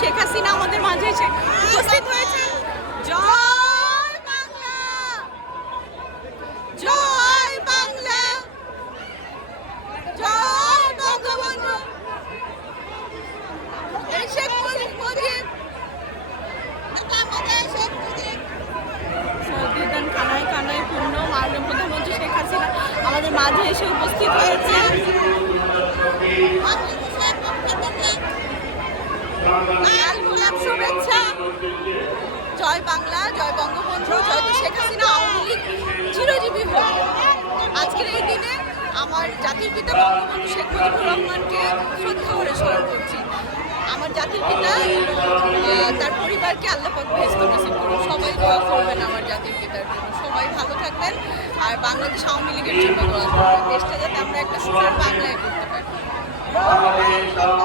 শেখ হাসিনা আমাদের মাঝে এসে উপস্থিত মাননীয় প্রধানমন্ত্রী শেখ হাসিনা আমাদের মাঝে এসে উপস্থিত হয়েছে লাল গোলাপ শুভেচ্ছা। জয় বাংলা, জয় বঙ্গবন্ধু, জয় শেখ হাসিনা, আওয়ামী লীগ, চিরজীবী হোক। আজকের এই দিনে আমার জাতির পিতা বঙ্গবন্ধু শেখ মুজিবুর রহমানকে শ্রদ্ধা করে স্মরণ করছি। আমার জাতির পিতা তার পরিবারকে আল্লাহ পাক বেহেস্ত নসিব করুন সবাই দোয়া করবেন আমার জাতির পিতার জন্য। সবাই ভালো থাকবেন। আর বাংলাদেশ আওয়ামী লীগের জন্য দোয়া করবেন। দেশটা যাতে আমরা একটা সুন্দর বাংলায়